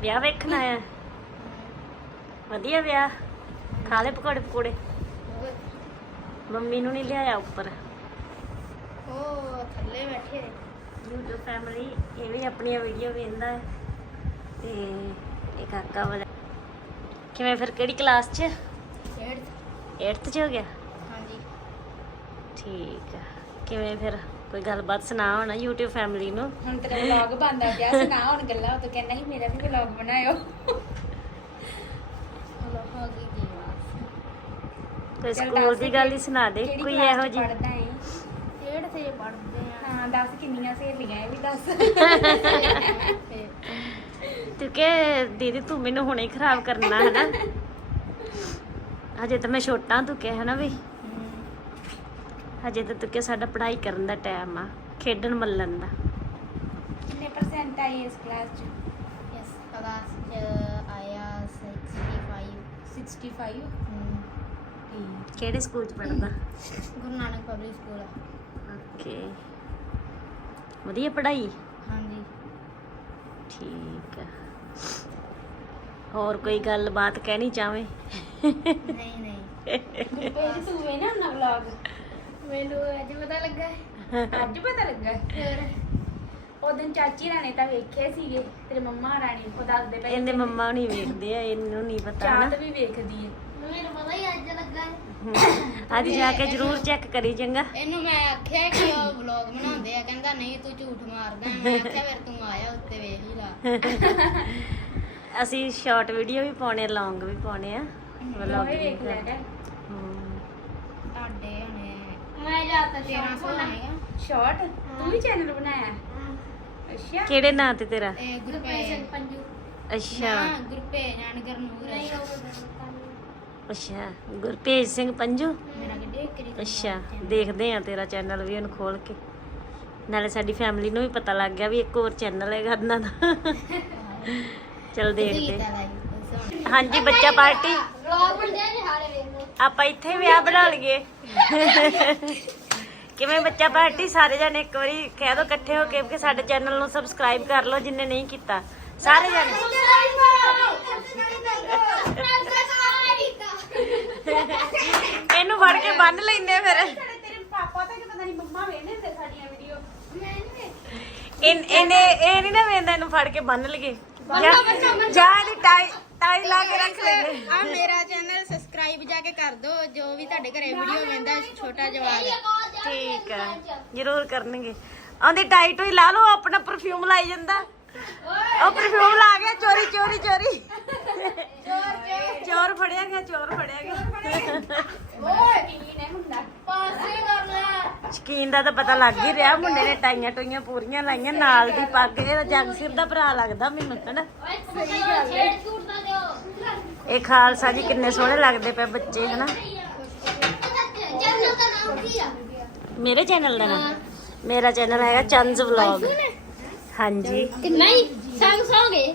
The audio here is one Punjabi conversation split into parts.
ਵਿਆਹ ਵੇਖਣ ਆਇਆ। ਵਧੀਆ ਵਿਆਹ। ਖਾ ਲੈ ਪਕੌੜੇ ਪਕੌੜੇ। ਮੰਮੀ ਨੂੰ ਨਹੀਂ ਲਿਆਇਆ ਉੱਪਰ। ਉਹ ਥੱਲੇ ਬੈਠੇ YouTube ਫੈਮਿਲੀ ਇਹ ਵੀ ਆਪਣੀਆਂ ਵੀਡੀਓ ਵੇਖਦਾ ਹੈ। ਤੇ ਇਹ ਕਾਕਾ ਵਾਲਾ। ਕਿਵੇਂ ਫਿਰ ਕਿਹੜੀ ਕਲਾਸ 'ਚ? ਡੇਢ 8th 'ਚ ਹੋ ਗਿਆ? ਹਾਂਜੀ। ਠੀਕ ਆ। ਕਿਵੇਂ ਫਿਰ? ਕੋਈ ਗੱਲਬਾਤ ਸੁਣਾ ਹੋਣਾ YouTube ਫੈਮਿਲੀ ਨੂੰ। ਹੁਣ ਤੇਰਾ ਵਲੌਗ ਬੰਦਾ ਪਿਆ ਸੁਣਾ ਹੁਣ ਗੱਲਾਂ ਉਹ ਤਾਂ ਕਹਿੰਦਾ ਸੀ ਮੇਰਾ ਵੀ ਵਲੌਗ ਬਣਾਇਓ। ਹੋ ਕੋਈ ਸਕੂਲ ਦੀ ਗੱਲ ਹੀ ਸੁਣਾ ਦੇ ਕੋਈ ਇਹੋ ਜੀ ਪੜ੍ਹਦਾ ਏ? ਡੇਢ ਤੇ ਪੜਦੇ ਆ? ਹਾਂ ਦੱਸ ਕਿੰਨੀਆਂ ਸਹੇਲੀਆਂ ਇਹ ਵੀ ਦੱਸ। ਤੇ ਕਿ ਦੀਦੀ ਤੂੰ ਮੈਨੂੰ ਹੁਣੇ ਹੀ ਖਰਾਬ ਕਰਨਾ ਹੈ ਨਾ ਹਜੇ ਤਾਂ ਮੈਂ ਛੋਟਾ ਤੂੰ ਕਿਹਾ ਨਾ ਵੀ? ਹਜੇ ਤਾਂ ਤੂੰ ਕਿ ਸਾਡਾ ਪੜ੍ਹਾਈ ਕਰਨ ਦਾ ਟਾਈਮ ਆ ਖੇਡਣ ਮੱਲਣ ਦਾ। ਕਿੰਨੇ ਪਰਸੈਂਟ ਆਏ ਇਸ ਕਲਾਸ ਚ? ਇਸ ਕਲਾਸ ਚ ਆਇਆ 65 65 ਹਮ, ਕਿਹੜੇ ਸਕੂਲ ਚ ਪੜ੍ਹਦਾ? Guru Nanak public school okay ਵਧੀਆ ਪੜ੍ਹਾਈ? ਹਾਂਜੀ। ਠੀਕ ਆ। ਹੋਰ ਕੋਈ ਗੱਲ ਬਾਤ ਕਹਿਣੀ ਚਾਵੇਂ ਨਹੀਂ ਨਹੀਂ। ਇਹ ਤੂੰ ਵੇ ਨਾ ਨਾ ਵਲੌਗ ਮੈਨੂੰ ਅੱਜ ਪਤਾ ਲੱਗਾ ਹੈ। ਅੱਜ ਪਤਾ ਲੱਗਾ ਫਿਰ ਉਹ ਦਿਨ ਚਾਚੀ ਰਾਣੇ ਤਾਂ ਵੇਖੇ ਸੀਗੇ ਤੇਰੇ ਮੰਮਾ ਰਾਣੀ ਉਹ ਦੱਸਦੇ ਪਏ ਇਹਦੇ ਮੰਮਾ ਨਹੀਂ ਵੇਖਦੇ ਆ ਇਹਨੂੰ ਨਹੀਂ ਪਤਾ ਚਾਹਤ ਨਾ ਵੀ ਵੇਖਦੀ ਏ ਮੈਨੂੰ ਪਤਾ ਹੀ ਅੱਜ ਲੱਗਾ ਹੈ। ਹਮ, ਅੱਜ ਜਾ ਕੇ ਜ਼ਰੂਰ ਚੈੱਕ ਕਰੀ ਚੰਗਾ। ਇਹਨੂੰ ਮੈਂ ਆਖਿਆ ਕਿ ਉਹ ਵਲੌਗ ਬਣਾਉਂਦੇ ਆ ਕਹਿੰਦਾ ਨਹੀਂ ਤੂੰ ਝੂਠ ਮਾਰਦਾ ਹੈ। ਮੈਂ ਆਖਿਆ ਫਿਰ ਤੂੰ ਆਇਆ ਉੱਤੇ ਵੇਖ ਹੀ ਲਾ। ਅਸੀਂ ਸ਼ਾਰਟ ਵੀਡੀਓ ਵੀ ਪਾਉਣੇ ਲੌਂਗ ਵੀ ਪਾਉਣੇ ਆ। ਵਲੌਗ ਵੇਖ ਲਿਆ ਕਰ। ਹਮ, ਤੁਹਾਡੇ ਹਣੇ ਮੈਂ ਜਾਤਾ 1300 ਆਏਗਾ ਸ਼ਾਰਟ ਤੂੰ ਵੀ ਚੈਨਲ ਬਣਾਇਆ? ਅੱਛਾ। ਕਿਹੜੇ ਨਾਂ ਤੇ ਤੇਰਾ? ਇਹ ਗੁਰਪੇ ਪੰਜੂ। ਅੱਛਾ। ਗੁਰਪੇ ਗਰਨੂਰ ਅੱਛਾ। ਗੁਰਪੇਜ ਸਿੰਘ ਪੰਜੂ? ਅੱਛਾ। ਦੇਖਦੇ ਆ ਤੇਰਾ ਚੈਨਲ ਵੀ ਉਹਨੂੰ ਖੋਲ ਕੇ। ਨਾਲੇ ਸਾਡੀ ਫੈਮਿਲੀ ਨੂੰ ਵੀ ਪਤਾ ਲੱਗ ਗਿਆ ਵੀ ਇੱਕ ਹੋਰ ਚੈਨਲ ਹੈਗਾ ਉਹਨਾਂ ਦਾ। ਚਲ ਦੇਖਦੇ ਹਾਂਜੀ ਬੱਚਾ ਪਾਰਟੀ। ਆਪਾਂ ਇੱਥੇ ਵਿਆਹ ਬਣਾ ਲਈਏ। ਕਿਵੇਂ ਬੱਚਾ ਪਾਰਟੀ? ਸਾਰੇ ਜਣੇ ਇੱਕ ਵਾਰੀ ਕਹਿ ਦੋ ਇਕੱਠੇ ਹੋ ਕੇ ਕਿ ਸਾਡੇ ਚੈਨਲ ਨੂੰ ਸਬਸਕ੍ਰਾਈਬ ਕਰ ਲਓ ਜਿੰਨੇ ਨਹੀਂ ਕੀਤਾ। ਸਾਰੇ ਜਣੇ। ਇਹਨੂੰ ਫੜ ਕੇ ਬੰਨ ਲੈਂਦੇ ਫਿਰ। ਤੇਰੇ ਪਾਪਾ ਤਾਂ ਕਿ ਪਤਾ ਨਹੀਂ ਮੰਮਾ ਵੇਖਦੇ ਹੁੰਦੇ ਸਾਡੀਆਂ ਵੀਡੀਓ ਇਨ ਇਹਨੇ ਇਹ ਨਹੀਂ ਨਾ ਵੇਂਦਾ ਇਹਨੂੰ ਫੜ ਕੇ ਬੰਨ ਲਈਏ। ਜਾਂ ਇਹਦੀ ਟਾਈ ਟਾਈ ਲਾ ਕੇ ਰੱਖ ਲੈਂਦੇ। ਆ ਮੇਰਾ ਚੈਨਲ ਸਬਸਕ੍ਰਾਈਬ ਜਾ ਕੇ ਕਰ ਦਿਓ ਜੋ ਵੀ ਤੁਹਾਡੇ ਘਰੇ ਵੀਡੀਓ ਵੇਂਦਾ ਛੋਟਾ ਜਵਾਬ ਠੀਕ ਆ ਜ਼ਰੂਰ ਕਰਨਗੇ। ਆਂਦੀ ਟਾਈਟ ਹੋਈ ਲਾ ਲਓ ਆਪਣਾ ਪਰਫਿਊਮ ਲਾਈ ਜਾਂਦਾ। ਉਹ ਪਰਫਿਊਮ ਲਾ ਗਿਆ ਚੋਰੀ ਚੋਰੀ ਚੋਰੀ। ਚੋਰ ਫੜਿਆ ਗਿਆ ਚੋਰ ਫੜਿਆ ਗਿਆ। ਓਏ। ਕੀ ਨੇ ਮੁੰਡਾ। ਪਾਸੇ ਕਰ ਲੈ। ਸ਼ਕੀਨ ਦਾ ਤਾਂ ਪਤਾ ਲੱਗ ਹੀ ਰਿਹਾ ਮੁੰਡੇ ਨੇ ਟਾਈਆਂ ਟੋਈਆਂ ਪੂਰੀਆਂ ਲਾਈਆਂ ਨਾਲ ਦੀ ਪੱਗ ਇਹ ਜਗਸੀਰ ਦਾ ਭਰਾ ਲੱਗਦਾ ਮੈਨੂੰ ਹਨਾ? ਸਹੀ ਗੱਲ ਹੈ ਇਹ ਖਾਲਸਾ ਜੀ ਕਿੰਨੇ ਸੋਹਣੇ ਲੱਗਦੇ ਪਏ ਬੱਚੇ ਹਨਾ? ਚੈਨਲ ਦਾ ਨਾਮ ਕੀ ਆ ਮੇਰੇ ਚੈਨਲ ਦਾ ਨਾਮ ਮੇਰਾ ਚੈਨਲ ਹੈਗਾ ਚੰਜ਼ ਵਲੌਗ। ਹਾਂਜੀ ਨਹੀਂ ਸੰਗ। ਸੌਂਗੇ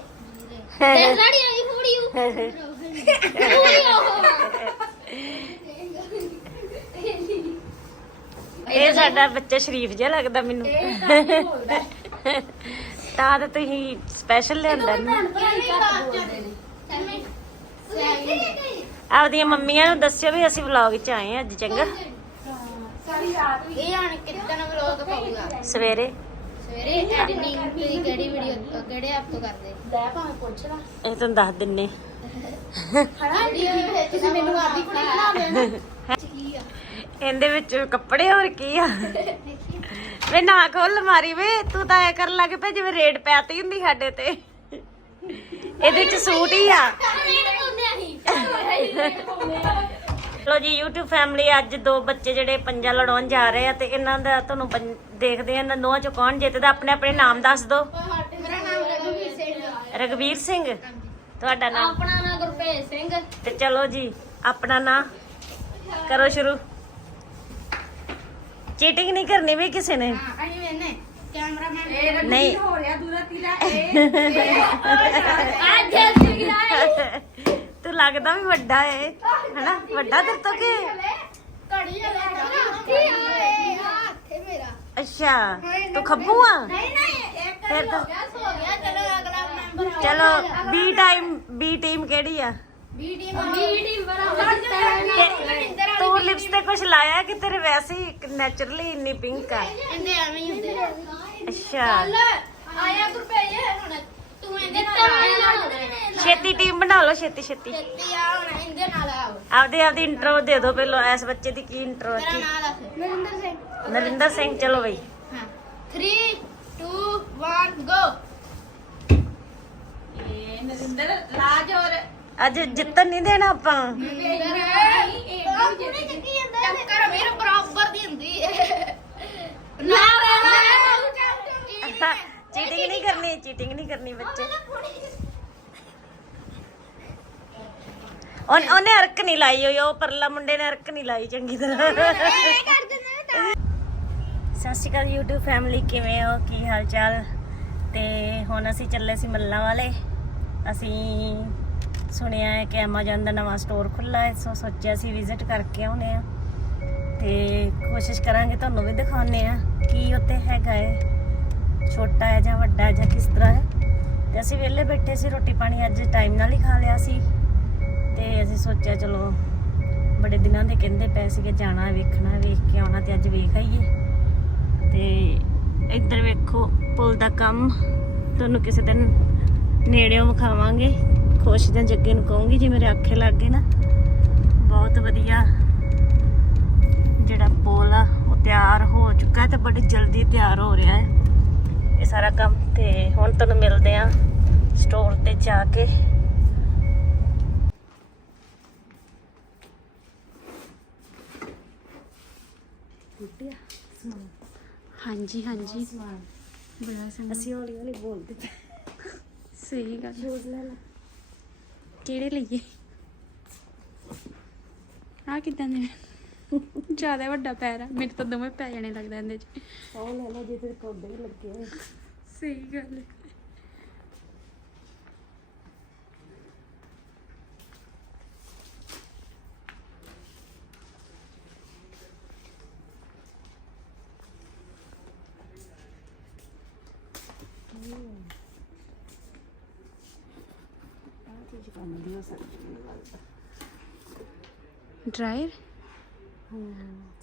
ਤੇ ਫੂੜੀ ਫੂੜੀ ਇਹ ਸਾਡਾ ਬੱਚਾ ਸ਼ਰੀਫ ਜਿਹਾ ਲੱਗਦਾ ਮੈਨੂੰ। ਤਾਂ ਤੁਸੀਂ ਸਪੈਸ਼ਲ ਲਿਆਂਦਾ ਨਾ। ਆਪਦੀਆਂ ਮੰਮੀਆਂ ਨੂੰ ਦੱਸਿਓ ਵੀ ਅਸੀਂ ਵਲੌਗ 'ਚ ਆਏ ਹਾਂ ਅੱਜ, ਚੰਗਾ? ਇਹ ਹਣ ਕਿੱਦਣ ਵਲੋਗ ਪਾਊਗਾ ਸਵੇਰੇ? ਸਵੇਰੇ ਐਡੀਟਿੰਗ ਦੀ ਕਿਹੜੀ ਵੀਡੀਓ ਕਿਹੜੇ ਐਪ ਤੋਂ ਕਰਦੇ ਲੈ ਭਾਵੇਂ ਪੁੱਛ ਲੈ ਇਹ ਤੁਹਾਨੂੰ ਦੱਸ ਦਿੰਨੇ। ਵੀਡੀਓ ਤੁਸੀਂ ਮੈਨੂੰ ਆਦੀ ਕੁੜੀ ਬਣਾ ਦੇਣਾ ਇਹਦੇ ਵਿੱਚ ਕੱਪੜੇ ਹੋਰ ਕੀ ਆ? ਵੇ ਨਾ ਖੋਲ ਮਾਰੀ ਵੇ, ਤੂੰ ਤਾਂ ਐ ਕਰਨ ਲੱਗ ਪਿਆ ਜਿਵੇਂ ਰੇਡ ਪੈਤੀ ਹੁੰਦੀ ਸਾਡੇ ਤੇ। ਇਹਦੇ ਚ ਸੂਟ ਹੀ ਆ। ਲੋ ਜੀ YouTube ਫੈਮਿਲੀ ਅੱਜ ਦੋ ਬੱਚੇ ਜਿਹੜੇ ਪੰਜਾ ਲੜਾਉਣ ਜਾ ਰਹੇ ਆ ਤੇ ਇਹਨਾਂ ਦਾ ਤੁਹਾਨੂੰ ਪੰ- ਦੇਖਦੇ ਆ ਇਹਨਾਂ ਦੋਵਾਂ ਚੋਂ ਕੌਣ ਜਿੱਤਦਾ? ਆਪਣੇ ਆਪਣੇ ਨਾਮ ਦੱਸ ਦਿਓ। ਮੇਰਾ ਨਾਮ ਰਘੁਵੀਰ ਸਿੰਘ ਰਗਵੀਰ ਸਿੰਘ? ਤੁਹਾਡਾ ਨਾਮ? ਆਪਣਾ ਨਾਮ ਗੁਰਪ੍ਰੀਤ ਸਿੰਘ। ਤੇ ਚਲੋ ਜੀ ਆਪਣਾ ਨਾਂ? ਕਰੋ ਸ਼ੁਰੂ। ਚੀਟਿੰਗ ਨਹੀਂ ਕਰਨੀ ਵੀ ਕਿਸੇ ਨੇ। ਹਾਂ ਅਸੀਂ ਵੇਨੇ ਕੈਮਰਾਮੈਨ ਨਹੀਂ। ਹੋ ਰਿਹਾ ਦੂਰਾ ਤੀਰਾ ਇਹ ਅੱਜ ਅਸੀਂ ਗਿਰਾਏ ਤੂੰ ਲੱਗਦਾ ਵੀ ਵੱਡਾ ਏ ਹਨਾ? ਵੱਡਾ ਤੇਰੇ ਤੋਂ ਕਿ? ਘੜੀ ਵਾਲਾ ਕੀ ਆਏ ਹੱਥੇ ਮੇਰਾ। ਅੱਛਾ ਤੂੰ ਖੱਬੂ ਆ? ਨਹੀਂ ਨਹੀਂ ਇੱਕ ਫਿਰ ਤਾਂ ਹੋ ਗਿਆ ਸੋ ਗਿਆ। ਚਲੋ ਅਗਲਾ ਮੈਂਬਰ ਚਲੋ ਬੀ ਟਾਈਮ ਬੀ ਟੀਮ ਕਿਹੜੀ ਆ? ਬੀ ਟੀਮ ਬੀ ਟੀਮ ਬਰਾਬਰ ਤੇ ਤੂੰ ਲਿਪਸ ਤੇ ਕੁਝ ਲਾਇਆ ਕਿ ਤੇਰੇ ਵੈਸੇ ਹੀ ਨੇਚਰਲੀ ਇੰਨੀ ਪਿੰਕ ਆ? ਇਹਦੇ ਐਵੇਂ ਹੀ ਹੁੰਦੇ ਆ। ਅੱਛਾ। ਆਇਆ ਗੁਰਪੇ ਹੁਣ ਤੂੰ ਇਹਦੇ ਨਾਲ ਛੇਤੀ ਟੀਮ ਬਣਾ ਲਓ ਛੇਤੀ ਛੇਤੀ। ਛੇਤੀ ਆ ਹੁਣ ਇਹਦੇ ਨਾਲ ਆਓ। ਆਪਦੀ ਆਪਦੀ ਇੰਟਰੋ ਦੇ ਦਿਓ ਪਹਿਲਾਂ ਇਸ ਬੱਚੇ ਦੀ ਕੀ ਇੰਟਰੋ ਮੇਰਾ ਹੈ ਨਾਮ ਦੱਸ ਨਰਿੰਦਰ ਸਿੰਘ। ਨਰਿੰਦਰ ਸਿੰਘ ਚਲੋ ਬਈ। ਹਾਂ। 3 2 1 ਗੋ ਇਹ ਨਰਿੰਦਰ ਰਾਜ ਔਰ ਅੱਜ ਜਿੱਤਣ ਨਹੀਂ ਦੇਣਾ ਆਪਾਂ। ਟੱਕਰ ਮੇਰੇ ਬਰਾਬਰ ਦੀ ਹੁੰਦੀ ਹੈ ਨਾ ਚੀਟਿੰਗ ਨਹੀਂ ਕਰਨੀ ਚੀਟਿੰਗ ਨਹੀਂ ਕਰਨੀ ਬੱਚੇ। ਉਹਨ- ਉਹਨੇ ਅਰਕ ਨਹੀਂ ਲਾਈ ਹੋਈ, ਉਹ ਪਰਲਾ ਮੁੰਡੇ ਨੇ ਅਰਕ ਨਹੀਂ ਲਾਈ ਚੰਗੀ ਤਰ੍ਹਾਂ। ਸਤਿ ਸ਼੍ਰੀ ਅਕਾਲ YouTube ਫੈਮਿਲੀ ਕਿਵੇਂ ਹੋ? ਕੀ ਹਾਲ ਚਾਲ ਤੇ ਹੁਣ ਅਸੀਂ ਚੱਲੇ ਸੀ ਮੱਲਾਂ ਵਾਲੇ। ਅਸੀਂ ਸੁਣਿਆ ਹੈ ਕਿ Amazon ਦਾ ਨਵਾਂ ਸਟੋਰ ਖੁੱਲਾ ਹੈ, ਸੋ ਸੋਚਿਆ ਸੀ ਵਿਜ਼ਿਟ ਕਰਕੇ ਆਉਨੇ ਆ ਤੇ ਕੋਸ਼ਿਸ਼ ਕਰਾਂਗੇ ਤੁਹਾਨੂੰ ਵੀ ਦਿਖਾਉਨੇ ਆ ਕੀ ਉੱਤੇ ਹੈਗਾ ਹੈ। ਛੋਟਾ ਹੈ ਜਾਂ ਵੱਡਾ ਹੈ ਜਾਂ ਕਿਸ ਤਰ੍ਹਾਂ ਹੈ। ਤੇ ਅਸੀਂ ਵਿਹਲੇ ਬੈਠੇ ਸੀ, ਰੋਟੀ ਪਾਣੀ ਅੱਜ ਟਾਈਮ ਨਾਲ ਹੀ ਖਾ ਲਿਆ ਸੀ। ਤੇ ਅਸੀਂ ਸੋਚਿਆ ਚਲੋ, ਬੜੇ ਦਿਨਾਂ ਦੇ ਕਹਿੰਦੇ ਪਏ ਸੀਗੇ, ਜਾਣਾ, ਵੇਖਣਾ, ਵੇਖ ਕੇ ਆਉਣਾ ਤੇ ਅੱਜ ਵੇਖ ਆਈਏ। ਤੇ ਇੱਧਰ ਵੇਖੋ, ਪੁਲ ਦਾ ਕੰਮ। ਤੁਹਾਨੂੰ ਕਿਸੇ ਦਿਨ ਨੇੜਿਓਂ ਵਿਖਾਵਾਂਗੇ। ਖੁਸ਼ ਜਾਂ ਜੱਗੇ ਨੂੰ ਕਹੂੰਗੀ, ਜੇ ਮੇਰੇ ਅੱਖੇ ਲੱਗ ਗਏ ਨਾ। ਬਹੁਤ ਵਧੀਆ ਜਿਹੜਾ ਪੁਲ ਆ, ਉਹ ਤਿਆਰ ਹੋ ਚੁੱਕਾ ਹੈ ਤੇ ਬੜੀ ਜਲਦੀ ਤਿਆਰ ਹੋ ਰਿਹਾ ਹੈ। ਇਹ ਸਾਰਾ ਕੰਮ ਤੇ ਹੁਣ ਤੁਹਾਨੂੰ ਮਿਲਦੇ ਆ ਸਟੋਰ ਤੇ ਜਾ ਕੇ। ਹਾਂਜੀ ਹਾਂਜੀ। ਬੜਾ ਸੋਹਣਾ ਅਸੀਂ ਹੌਲੀ ਹੌਲੀ ਬੋਲਦੇ ਸਹੀ ਗੱਲ। ਸ਼ੂਜ਼ ਲੈ ਲੈ। ਕਿਹੜੇ ਲਈਏ? ਆ ਕਿਦਾਂ ਦੇ ਨੇ? ਜ਼ਿਆਦਾ ਵੱਡਾ ਪੈਰ ਆ। ਮੇਰੇ ਤਾਂ ਦੋਵੇਂ ਪੈ ਜਾਣੇ ਲੱਗਦਾ ਇਹਦੇ ਚ। ਉਹ ਲੈ ਲੈ ਜੇ ਤੇਰੇ ਪੌਦੇ ਵੀ ਲੱਗੇ ਹੋਏ ਸਹੀ ਗੱਲ ਹੈ। ਡਰਾਇਰ? ਹੂੰ।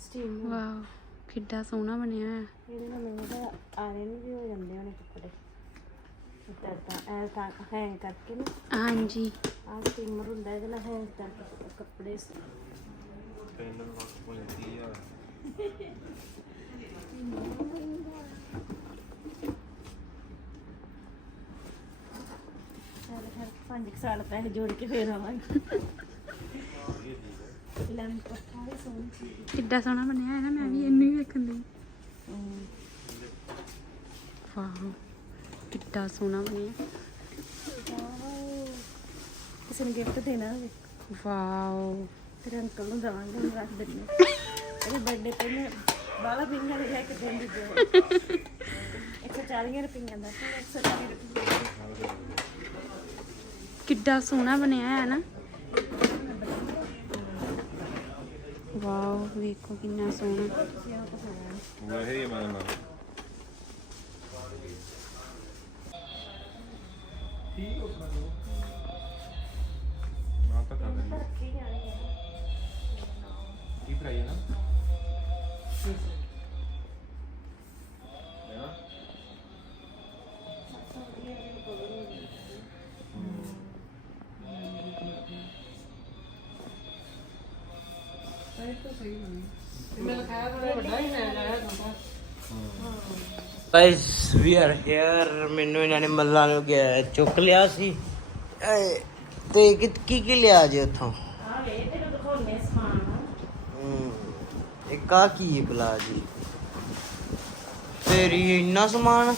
ਸਟੀਮ ਵਾਓ ਕਿੱਡਾ ਸੋਹਣਾ ਬਣਿਆ ਹੈ ਇਹਦੇ ਨਾਲ ਮੈਨੂੰ ਤਾਂ ਆਇਰਨ ਵੀ ਹੋ ਜਾਂਦੇ ਹੋਣੇ ਕੱਪੜੇ। ਇੱਦਾਂ ਤਾਂ ਐ ਤਾਂ ਹੈਂਗ ਕਰਕੇ ਨਾ। ਹਾਂਜੀ। ਆਹ ਸਟੀਮਰ ਹੁੰਦਾ ਇਹਦੇ ਨਾਲ ਹੈਂਗ ਕਰਕੇ ਕੱਪੜੇ। ਚੱਲ ਫਿਰ ਪੰਜ ਕੁ ਸਾਲ ਪੈਸੇ ਜੋੜ ਕੇ ਫੇਰ ਆਵਾਂਗੇ। ਕਿੱਡਾ ਸੋਹਣਾ ਬਣਿਆ ਹੈ ਨਾ ਮੈਂ ਵੀ ਇਹਨੂੰ ਹੀ ਵੇਖਣ ਲਈ ਵਾਓ ਕਿੱਡਾ ਸੋਹਣਾ ਬਣਿਆ। ਕਿਸੇ ਨੂੰ ਗਿਫਟ ਦੇਣਾ ਹੋਵੇ। ਵਾਓ। ਤੇਰੇ ਅੰਕਲ ਨੂੰ ਦਵਾਂਗੇ ਉਹਨੂੰ ਰੱਖ ਦਿੰਦੇ ਇਹਦੇ ਬਰਥਡੇ ਤੇ ਮੈਂ ਬਾਲਾ ਪਿੰਗਾ ਦੇ ਲੈ ਕੇ ਦੇਣ ਦੀ ਜੋ 140 ਰੁਪਈਆਂ ਦਾ। ਤੇ 140 ਰੁਪਈਏ ਕਿੱਡਾ ਸੋਹਣਾ ਬਣਿਆ ਹੈ ਨਾ। ਵਾਓ ਵੇਖੋ ਕਿੰਨਾ ਸੋਹਣਾ। ਵਹੀ ਮਾਨਾ ਨਾ। ਤਾਂ ਕਰ ਲਈ ਕੀ ਫਰਾਈ ਹੈ ਨਾ? ਗਾਇਸ ਵੀ ਆਰ ਹੇਅਰ ਮੈਨੂੰ ਇਹਨਾਂ ਨੇ ਮੱਲਾ ਨੂੰ ਗਿਆ ਚੁੱਕ ਲਿਆ ਸੀ ਏ, ਤੇ ਕੀ ਕੀ ਕੀ ਲਿਆ ਜੇ ਉੱਥੋਂ ਆ ਕੀ ਹੈ ਬਲਾ ਜੀ ਤੇਰੀ ਇੰਨਾ ਸਮਾਨ ਆ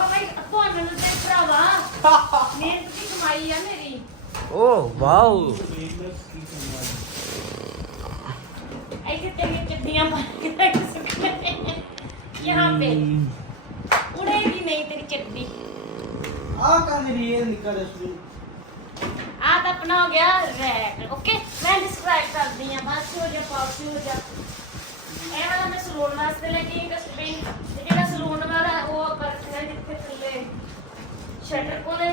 ਭਾਈ ਤੁਹਾਨੂੰ ਤੇ ਭਰਾਵਾ ਮਿਹਨਤ ਦੀ ਕਮਾਈ ਆ ਮੇਰੀ ਓ ਵਾਓ तेरी चड्डियां पहन के रख सकते हैं यहाँ पे उड़ेगी नहीं तेरी चड्डी ਆ ਕਾ ਮੇਰੀ ਇਹ ਨਿਕਲ ਰਹੀ आ तो अपना हो गया रैक ओके मैं डिस्क्राइब कर दी है बस हो जा पाउच हो जा ਇਹ ਵਾਲਾ ਮੈਂ ਸਲੂਨ ਵਾਸਤੇ ਲੈ ਕੇ ਡਸਟਬਿਨ ਤੇ ਜਿਹੜਾ ਸਲੂਨ ਵਾਲਾ ਹੈ ਉਹ ਪਰ ਰੱਖਣਾ ਜਿੱਥੇ ਥੱਲੇ ਸ਼ਟਰ ਕੋਲੇ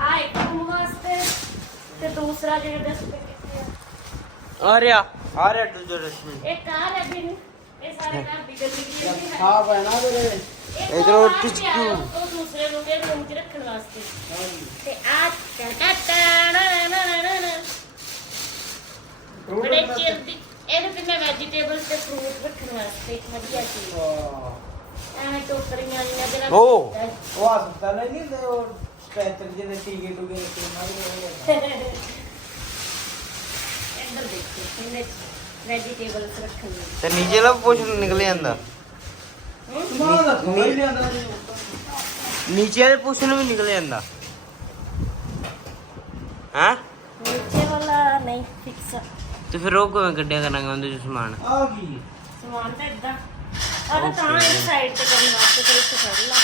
ਆ ਇੱਕ ਰੂਮ ਵਾਸਤੇ ਤੇ ਦੂਸਰਾ ਜਿਹੜਾ ਡਸਟਬਿਨ ਕਿੱਥੇ ਆ ਆ ਰਿਹਾ ਆ ਰਿਹਾ ਦੂਜਾ ਰਸਮੀ ਇਹ ਕਾਰ ਹੈ ਬਿਨ ਇਹ ਸਾਰੇ ਘਰ ਦੀ ਦੀ ਹੈ। ਹਾਂ ਪੈਣਾ ਤੇਰੇ ਇੱਧਰੋਂ ਟਿਚਕੂ। ਉਹ ਦੂਸਰੇ ਰੂਮ ਦੇ ਰੂਮ 'ਚ ਰੱਖਣ ਵਾਸਤੇ। ਤੇ ਆ ਟਾ ਟਾ ਨਾ ਨਾ ਨਾ ਨਾ ਨਾ। ਬੜੇ ਚਿਰ ਦੀ ਇਹਦੇ ਤੇ ਮੈਂ ਵੈਜੀਟੇਬਲ ਤੇ ਫਰੂਟ ਰੱਖਣ ਵਾਸਤੇ ਇੱਕ ਵਧੀਆ ਚੀਜ਼। ਐਵੇਂ ਟੋਕਰੀਆਂ ਜਿਹੀਆਂ ਜਿਹੜਾ ਓ ਉਹ ਹਸਪਤਾਲ ਨਹੀਂ ਤੇ ਉਹ ਸਟ੍ਰੈਚਰ ਜਿਹਦੇ ਟੀਕੇ ਟੂਕੇ ਰੱਖੇ ਨਾ ਤੇ ਨੀਚੇ ਲਾ ਪੁੱਛ ਨਿਕਲ ਜਾਂਦਾ। ਨੀਚੇ ਵਾਲੇ ਪੁੱਛ ਨੂੰ ਵੀ ਨਿਕਲ ਜਾਂਦਾ। ਹਾਂ? ਨੀਚੇ ਵਾਲਾ ਨਹੀਂ ਫਿਕਸ ਤੇ ਫਿਰ ਉਹ ਕਿਵੇਂ ਕੱਢਿਆ ਕਰਾਂਗੇ ਉਹਦੇ ਚ ਸਮਾਨ? ਆ ਕੀ ਸਮਾਨ ਤਾਂ ਇਦਾਂ ਔਰ ਤਾਂ ਇਹ ਸਾਈਡ ਤੇ ਕਰਨ ਵਾਸਤੇ ਤੇ ਇੱਥੇ ਫੜ ਲਾ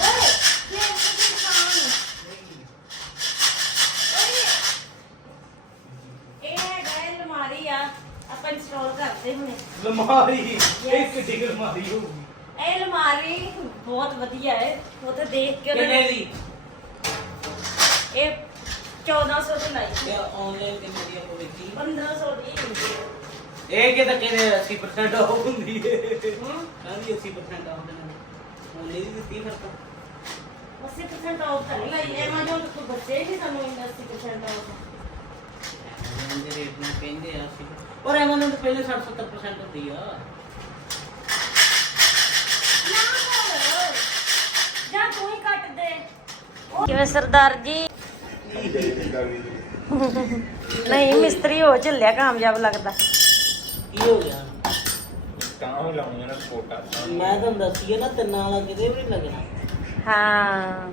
ਓਏ ਇਹ ਕਿਹਦੀ ਸਮਾਨ ਓਏ ਇਹ ਹੈਗਾ ਇਹ ਅਲਮਾਰੀ ਆ ਆਪਾਂ ਇੰਸਟਾਲ ਕਰਦੇ ਹੁਣੇ ਲਮਾਰੀ ਇੱਕ ਕਿੱਡੀ ਕੁ ਲਮਾਰੀ ਹੋਊਗੀ। ਇਹ ਅਲਮਾਰੀ ਬਹੁਤ ਵਧੀਆ ਹੈ ਉਹ ਤੇ ਦੇਖ ਕੇ ਉਹਨੇ ਦੀ? ਇਹ 1400 ਦੀ ਲਾਈ ਆਨਲਾਈਨ ਕਿੰਨੇ ਦੀ ਆਪਾਂ ਵੇਖੀ? 1500 ਦੀ ਇਹ ਕਿ ਤਾਂ ਕਹਿੰਦੇ 80% ਆਫ ਹੁੰਦੀ ਹੈ। ਹੂੰ। ਕਹਿੰਦੀ 80% ਆਫ ਹੁੰਦੀ ਹੈ ਦਿੱਤੀ ਫਿਰ ਤਾਂ। 80% ਆਫ ਤਾਂ ਨਹੀਂ ਲਾਈ। Amazon ਤੋਂ ਬੱਚੇ ਹੀ ਸਾਨੂੰ ਇੰਨਾ 80% ਆਫ ਦੇ ਰੇਟ ਨਾਲ ਕਹਿੰਦੇ ਆ ਅਸੀਂ ਔਰ ਐਮਾਜ਼ਨ ਤੋਂ ਪਹਿਲੇ 60 70% ਹੁੰਦੀ ਆ। ਜਾਂ ਤੂੰ ਹੀ ਕੱਟ ਦੇ। ਕਿਵੇਂ ਸਰਦਾਰ ਜੀ? ਨਹੀਂ ਮਿਸਤਰੀ ਹੋ ਚੱਲਿਆ ਕਾਮਯਾਬ ਲੱਗਦਾ। ਕੀ ਹੋ ਗਿਆ? ਤਾਂ ਉਹ ਨਾ ਕੋਟਾ ਮੈਂ ਤੁਹਾਨੂੰ ਦੱਸੀ ਨਾ ਤਿੰਨਾਂ ਵਾਲਾ ਕਿਤੇ ਵੀ ਨਹੀਂ ਲੱਗਣਾ। ਹਾਂ।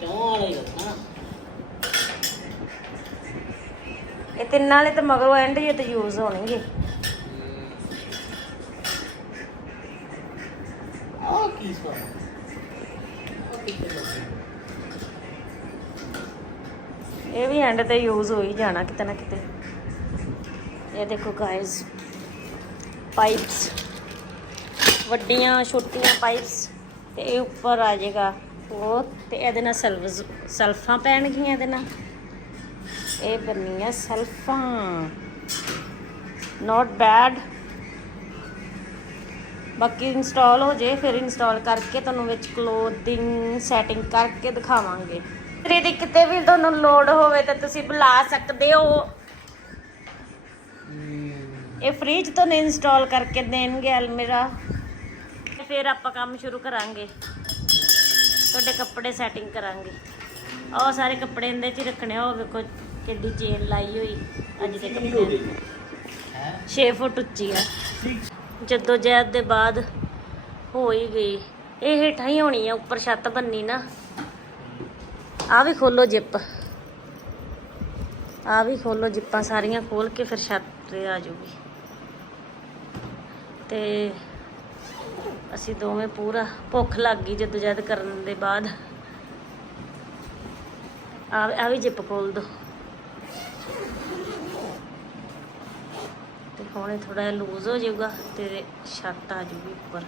ਚੌਂ ਵਾਲਾ ਹੀ ਲੱਗਣਾ। ਇਹ ਤਿੰਨਾਂ ਵਾਲੇ ਤੇ ਮਗਰੋਂ ਐਂਡ ਜੇ ਤੇ ਯੂਜ਼ ਹੋਣਗੇ। ਆ ਕੀ ਸਾ ਇਹ ਵੀ ਐਂਡ ਤੇ ਯੂਜ਼ ਹੋ ਹੀ ਜਾਣਾ ਕਿਤੇ ਨਾ ਕਿਤੇ। ਇਹ ਦੇਖੋ ਗਾਇਸ ਪਾਈਪਸ ਵੱਡੀਆਂ ਛੋਟੀਆਂ ਪਾਈਪਸ ਤੇ ਇਹ ਉੱਪਰ ਆ ਜਾਏਗਾ ਉਹ ਤੇ ਇਹਦੇ ਨਾਲ ਸਲਵਸ ਸਲਫਾਂ ਪੈਣਗੀਆਂ ਇਹਦੇ ਨਾਲ। ਇਹ ਬਣਨੀਆਂ ਸਲਫਾਂ। ਨਾਟ ਬੈਡ ਬਾਕੀ ਇੰਸਟਾਲ ਹੋ ਜੇ ਫਿਰ ਇੰਸਟਾਲ ਕਰਕੇ ਤੁਹਾਨੂੰ ਵਿੱਚ ਕਲੋਥਿੰਗ ਸੈਟਿੰਗ ਕਰਕੇ ਦਿਖਾਵਾਂਗੇ। ਫਿਰ ਇਹਦੀ ਕਿਤੇ ਵੀ ਤੁਹਾਨੂੰ ਲੋਡ ਹੋਵੇ ਤਾਂ ਤੁਸੀਂ ਬੁਲਾ ਸਕਦੇ ਹੋ। ਇਹ ਫ੍ਰਿਜ ਤੋਂ ਨੇ ਇੰਸਟਾਲ ਕਰਕੇ ਦੇਣਗੇ ਅਲਮੀਰਾ। ਫਿਰ ਆਪਾਂ ਕੰਮ ਸ਼ੁਰੂ ਕਰਾਂਗੇ। ਤੁਹਾਡੇ ਕੱਪੜੇ ਸੈਟਿੰਗ ਕਰਾਂਗੇ। ਆਹ ਸਾਰੇ ਕੱਪੜੇ ਇਹਦੇ 'ਚ ਰੱਖਣੇ ਆ ਉਹ ਵੇਖੋ। ਕਿੱਡੀ ਚੇਨ ਲਾਈ ਹੋਈ। ਅੱਜ ਦੇ ਕੱਪੜੇ 6 ਫੁੱਟ ਉੱਚੀ ਆ। ਜਦੋਂ ਜੈਦ ਦੇ ਬਾਅਦ ਹੋ ਹੀ ਗਈ। ਇਹ ਹੇਠਾਂ ਹੀ ਹੋਣੀ ਆ ਉੱਪਰ ਛੱਤ ਬੰਨੀ ਨਾ। ਆ ਵੀ ਖੋਲੋ ਜਿੱਪ। ਆ ਵੀ ਖੋਲੋ ਜਿੱਪਾਂ ਸਾਰੀਆਂ ਖੋਲ ਕੇ ਫਿਰ ਛੱਤ ਤੇ ਆ ਜਾਊਗੀ। ਤੇ ਅਸੀਂ ਦੋਵੇਂ ਪੂਰਾ ਭੁੱਖ ਲੱਗ ਗਈ ਜਦੋਂ ਜਦ ਕਰਨ ਦੇ ਬਾਅਦ। ਆ ਆ ਵੀ ਜਿੱਪ ਖੋਲ ਦੋ। ਹੁਣ ਥੋੜਾ ਜਿਹਾ ਲੂਜ਼ ਹੋ ਜਾਊਗਾ ਤੇ ਛੱਤ ਆ ਜਾਊਗੀ ਉੱਪਰ।